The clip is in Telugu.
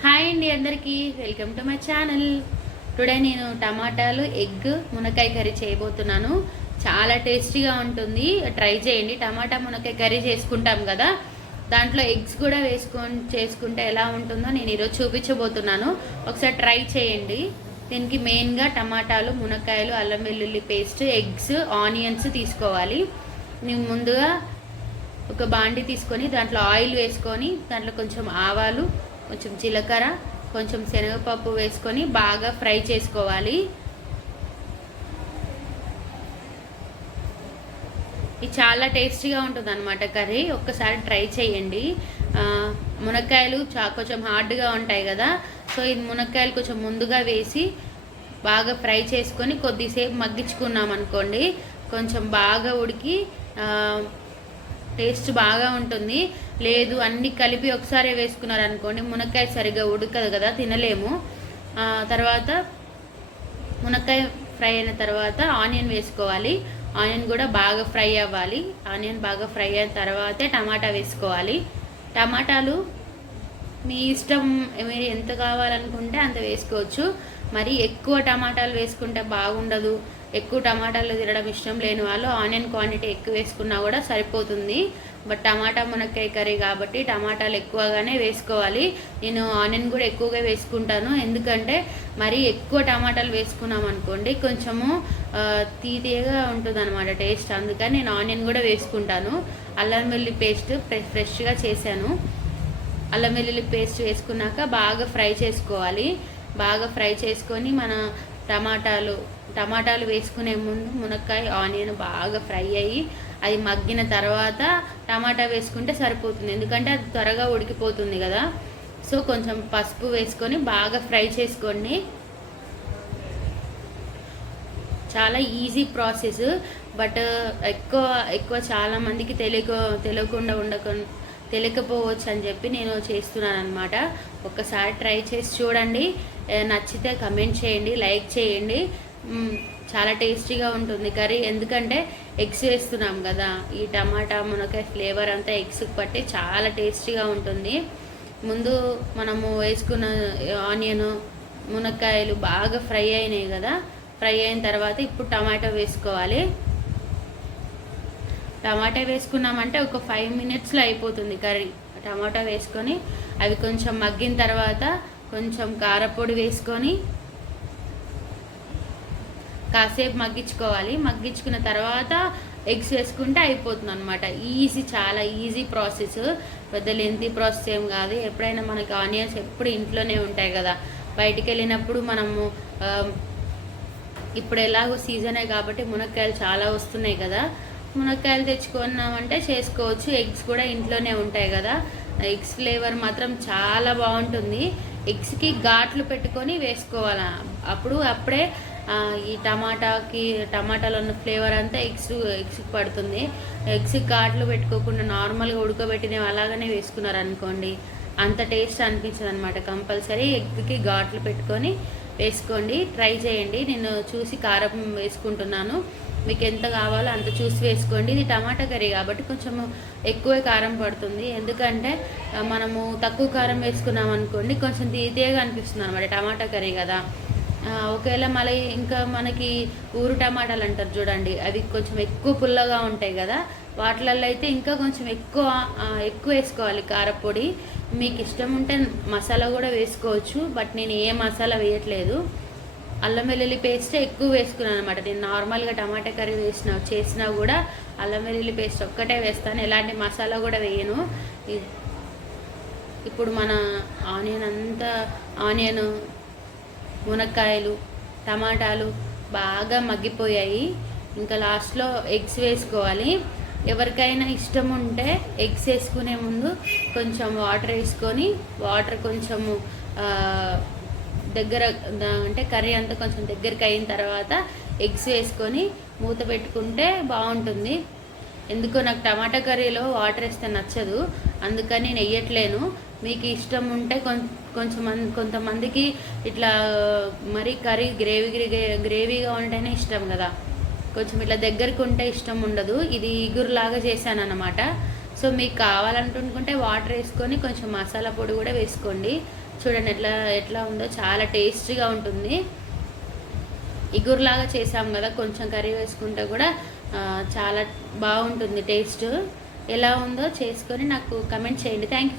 హాయ్ అండి అందరికీ. Welcome to my channel. Today నేను టమాటాలు ఎగ్ మునక్కాయ కర్రీ చేయబోతున్నాను. చాలా టేస్టీగా ఉంటుంది. ట్రై చేయండి. టమాటా మునక్కాయ కర్రీ చేసుకుంటాం కదా. దాంట్లో ఎగ్స్ కూడా వేసుకొని చేసుకుంటే ఎలా ఉంటుందో నేను ఈరోజు చూపించబోతున్నాను. ఒకసారి ట్రై చేయండి. దీనికి మెయిన్గా టమాటాలు మునక్కాయలు అల్లం వెల్లుల్లి పేస్ట్ ఎగ్స్ ఆనియన్స్ తీసుకోవాలి. నేను ముందుగా ఒక బాండి తీసుకొని దాంట్లో ఆయిల్ వేసుకొని దాంట్లో కొంచెం ఆవాలు కొంచెం జీలకర్ర కొంచెం శనగపప్పు వేసుకొని బాగా ఫ్రై చేసుకోవాలి. ఇది చాలా టేస్టీగా ఉంటుంది అనమాట కర్రీ. ఒక్కసారి ట్రై చేయండి. మునక్కాయలు చా కొంచెం హార్డ్గా ఉంటాయి కదా సో ఇది మునక్కాయలు కొంచెం ముందుగా వేసి బాగా ఫ్రై చేసుకొని కొద్దిసేపు మగ్గించుకున్నాం అనుకోండి కొంచెం బాగా ఉడికి టేస్ట్ బాగా ఉంటుంది. లేదు అన్ని కలిపి ఒకసారి వేసుకున్నారు అనుకోండి మునక్కాయ సరిగా ఉడకదు కదా తినలేము. తర్వాత మునక్కాయ ఫ్రై అయిన తర్వాత ఆనియన్ వేసుకోవాలి. ఆనియన్ కూడా బాగా ఫ్రై అవ్వాలి. ఆనియన్ బాగా ఫ్రై అయిన తర్వాతే టమాటా వేసుకోవాలి. టమాటాలు మీ ఇష్టం మీరు ఎంత కావాలనుకుంటే అంత వేసుకోవచ్చు. మరి ఎక్కువ టమాటాలు వేసుకుంటే బాగుండదు. ఎక్కువ టమాటాలు తినడం ఇష్టం లేని వాళ్ళు ఆనియన్ క్వాంటిటీ ఎక్కువ వేసుకున్నా కూడా సరిపోతుంది. బట్ టమాటా మునక్కాయ కర్రీ కాబట్టి టమాటాలు ఎక్కువగానే వేసుకోవాలి. నేను ఆనియన్ కూడా ఎక్కువగా వేసుకుంటాను. ఎందుకంటే మరి ఎక్కువ టమాటాలు వేసుకున్నాం అనుకోండి కొంచెము ఆ, తీతీయగా ఉంటుంది అనమాట టేస్ట్. అందుకని నేను ఆనియన్ కూడా వేసుకుంటాను. అల్లం వెల్లి పేస్ట్ ఫ్రెష్గా చేశాను. అల్లం వెల్లుల్లి పేస్ట్ వేసుకున్నాక బాగా ఫ్రై చేసుకోవాలి. బాగా ఫ్రై చేసుకొని మన టమాటాలు టమాటాలు వేసుకునే ముందు మునక్కాయ ఆనియన్ బాగా ఫ్రై అయ్యి అది మగ్గిన తర్వాత టమాటా వేసుకుంటే సరిపోతుంది. ఎందుకంటే అది త్వరగా ఉడికిపోతుంది కదా. సో కొంచెం పసుపు వేసుకొని బాగా ఫ్రై చేసుకోండి. చాలా ఈజీ ప్రాసెస్ బట్ ఎక్కువ ఎక్కువ చాలా మందికి తెలియక తెలియకుండా ఉండకుండా తెలియకపోవచ్చు అని చెప్పి నేను చేస్తున్నాను అనమాట ఒక్కసారి ట్రై చేసి చూడండి. నచ్చితే కమెంట్ చేయండి లైక్ చేయండి. చాలా టేస్టీగా ఉంటుంది కర్రీ. ఎందుకంటే ఎగ్స్ వేస్తున్నాం కదా. ఈ టమాటా మునకాయ ఫ్లేవర్ అంతా ఎగ్స్కి పట్టి చాలా టేస్టీగా ఉంటుంది. ముందు మనము వేసుకున్న ఆనియన్ మునక్కాయలు బాగా ఫ్రై అయినాయి కదా. ఫ్రై అయిన తర్వాత ఇప్పుడు టమాటో వేసుకోవాలి. టమాటా వేసుకున్నామంటే ఒక ఫైవ్ మినిట్స్లో అయిపోతుంది కర్రీ. టమాటా వేసుకొని అవి కొంచెం మగ్గిన తర్వాత కొంచెం కారపొడి వేసుకొని కాసేపు మగ్గించుకోవాలి. మగ్గించుకున్న తర్వాత ఎగ్స్ వేసుకుంటే అయిపోతుంది అనమాట ఈజీ చాలా ఈజీ ప్రాసెస్ పెద్ద లెంతీ ప్రాసెస్ ఏం కాదు. ఎప్పుడైనా మనకి ఆనియన్స్ ఎప్పుడు ఇంట్లోనే ఉంటాయి కదా. బయటికి వెళ్ళినప్పుడు మనము ఇప్పుడు ఎలాగో సీజనే కాబట్టి మునక్కాయలు చాలా వస్తున్నాయి కదా. మునక్కాయలు తెచ్చుకున్నామంటే చేసుకోవచ్చు. ఎగ్స్ కూడా ఇంట్లోనే ఉంటాయి కదా. ఎగ్స్ ఫ్లేవర్ మాత్రం చాలా బాగుంటుంది. ఎగ్స్కి ఘాట్లు పెట్టుకొని వేసుకోవాలి. అప్పుడు అప్పుడే ఈ టమాటాకి టమాటాలో ఉన్న ఫ్లేవర్ అంతా ఎగ్స్ ఎగ్స్కి పడుతుంది. ఎగ్స్కి ఘాట్లు పెట్టుకోకుండా నార్మల్గా ఉడకబెట్టినవి అలాగనే వేసుకున్నారు అనుకోండి అంత టేస్ట్ అనిపించదు అనమాట కంపల్సరీ ఎగ్కి ఘాట్లు పెట్టుకొని వేసుకోండి ట్రై చేయండి. నేను చూసి కారం వేసుకుంటున్నాను. మీకు ఎంత కావాలో అంత చూసి వేసుకోండి. ఇది టమాటా కర్రీ కాబట్టి కొంచెం ఎక్కువే కారం పడుతుంది. ఎందుకంటే మనము తక్కువ కారం వేసుకున్నాం అనుకోండి కొంచెం తీతేగా అనిపిస్తుంది అనమాట టమాటా కర్రీ కదా. ఒకవేళ మళ్ళీ ఇంకా మనకి ఊరు టమాటాలు అంటారు చూడండి అవి కొంచెం ఎక్కువ పుల్లగా ఉంటాయి కదా వాటిలలో అయితే ఇంకా కొంచెం ఎక్కువ ఎక్కువ వేసుకోవాలి కారపొడి. మీకు ఇష్టం ఉంటే మసాలా కూడా వేసుకోవచ్చు బట్ నేను ఏ మసాలా వేయట్లేదు. అల్లం వెల్లుల్లి పేస్ట్ ఎక్కువ వేసుకున్నాను అనమాట నేను నార్మల్గా టమాటా కర్రీ వేసిన చేసినా కూడా అల్లం వెల్లుల్లి పేస్ట్ ఒక్కటే వేస్తాను. ఎలాంటి మసాలా కూడా వేయను. ఇప్పుడు మన ఆనియన్ అంతా ఆనియన్ మునక్కాయలు టమాటాలు బాగా మగ్గిపోయాయి. ఇంకా లాస్ట్లో ఎగ్స్ వేసుకోవాలి. ఎవరికైనా ఇష్టం ఉంటే ఎగ్స్ వేసుకునే ముందు కొంచెం వాటర్ వేసుకొని వాటర్ కొంచెము దగ్గర అంటే కర్రీ అంతా కొంచెం దగ్గరికి అయిన తర్వాత ఎగ్స్ వేసుకొని మూత పెట్టుకుంటే బాగుంటుంది. ఎందుకో నాకు టమాటా కర్రీలో వాటర్ వేస్తే నచ్చదు. అందుకని నేను వేయట్లేను మీకు ఇష్టం ఉంటే కొం- కొంచెం కొంతమందికి ఇట్లా మరి కర్రీ గ్రేవీ గ్రే- గ్రేవీగా ఉంటేనే ఇష్టం కదా. కొంచెం ఇట్లా దగ్గరికి ఉంటే ఇష్టం ఉండదు. ఇది ఇగురులాగా చేశాను అనమాట సో మీకు కావాలనుకుంటే వాటర్ వేసుకొని కొంచెం మసాలా పొడి కూడా వేసుకోండి. చూడండి ఎట్లా ఎట్లా ఉందో. చాలా టేస్టీగా ఉంటుంది. ఇగురులాగా చేసాం కదా కొంచెం కర్రీ వేసుకుంటే కూడా చాలా బాగుంటుంది టేస్ట్. ఎలా ఉందో చేసుకొని నాకు కమెంట్ చేయండి. థ్యాంక్